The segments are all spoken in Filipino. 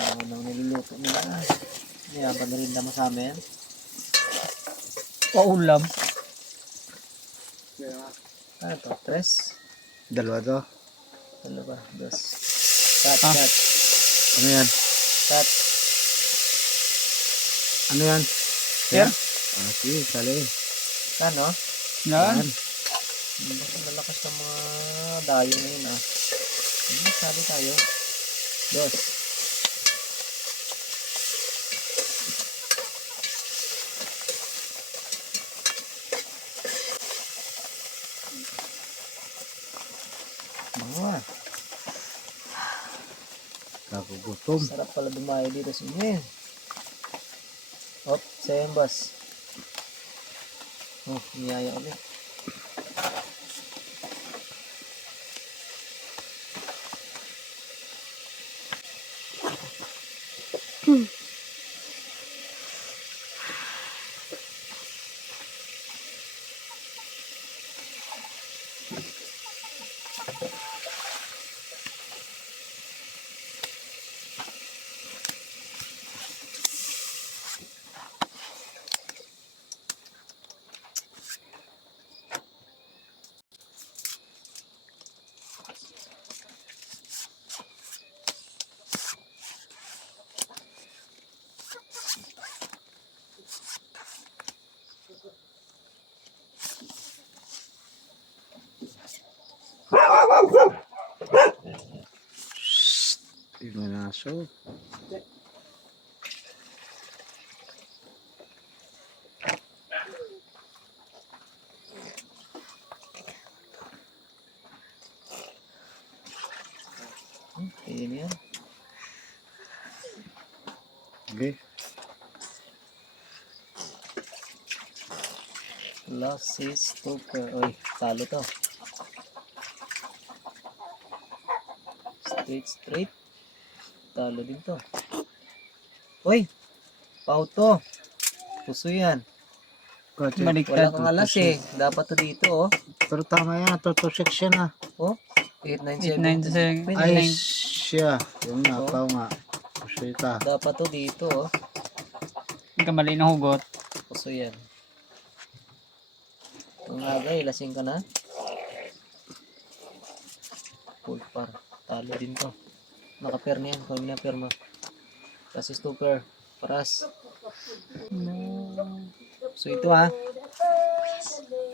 Ano niluluto nila. Niyaban na rin naman sa amin. Paulam. Ano to? Tres? Dalawa to. Dalawa. Dos. Cut, Ah. cut. Ano yan? Cut. Ano yan? Sir? Ah, sige, sali. Ano? Yan. Malakas ng mga dayo ngayon ah. Sabi tayo. Dos. Mga. Kakugutom. Sarap pala dumayo dito sa inyo eh. Hop, sa'yo boss. Oh, niyaya kami. Yung aso. Ini yan. Okay. Last is stupper. Oy, talo to. Straight. Talo din to. Oy, pauto. Puso yan. Wala Baliktad. kang alas eh. Dapat to dito oh. Pero tama yan. Ito, 2 section na. Oh, 897. 897. Ay, 9. siya. Yung napaw nga. Pusita. Dapat to dito oh. Kamali ng hugot. Puso yan. Ang agay, lasing ka na. Full par. Talo din to. Naka-pair na yan. Kung na-pair mo. Kasi stupper. Paras. So ito ha.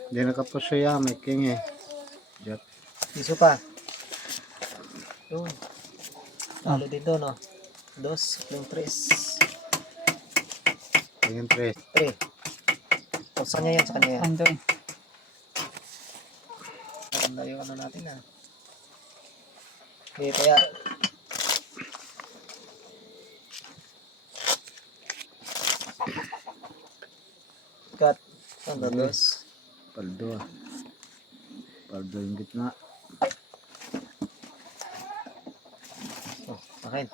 Hindi nakapusya yan. May king eh. Diyan. Iso pa. Yun. Talo din to no. Dos. Yung tres. Tingin 3. Tre. O sa kanya yan. Sa kanya yan. Ano to eh? Ang layo ano natin ha. Okay, kaya cut. Ang dos. Paldo. Paldo yung gitna. Oh, akin.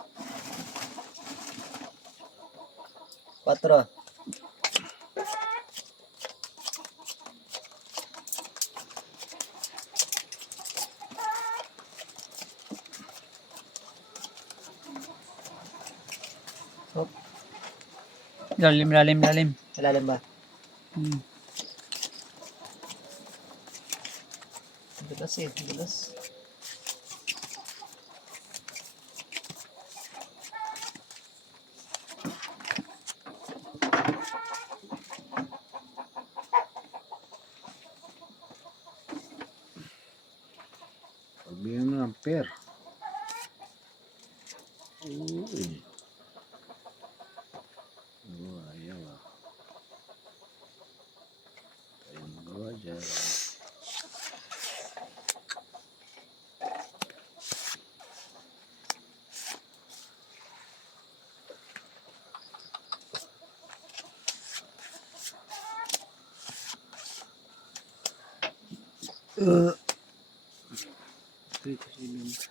4. Oh, Lalim. ilalim ba? Hmm. Ang dulas eh, ang dulas. Pagbigyan mo ng pair. Uy. Oh, ayaw ah. Tayo magawa dyan. Dito sila.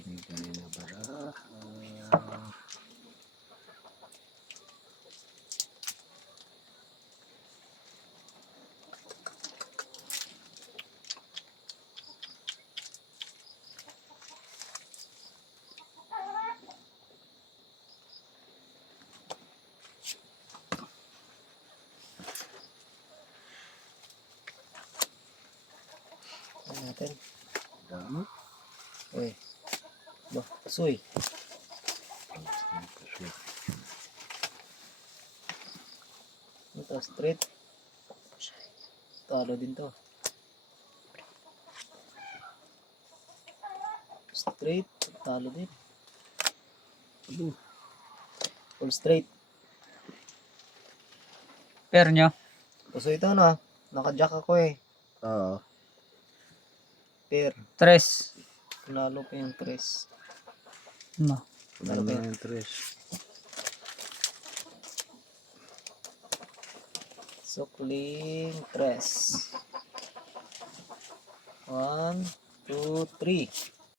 binigay na bara. Ano natin? Dami. Uy. Bah, suy. Ito, straight. Talo din to. Straight. Talo din. Full straight. Pair nyo. So ito na. Naka-jack ako eh. Oo. Pair. 3. Nalo pa yung tres. No. Ano na yung tres? Sukling tres. 1, 2, 3.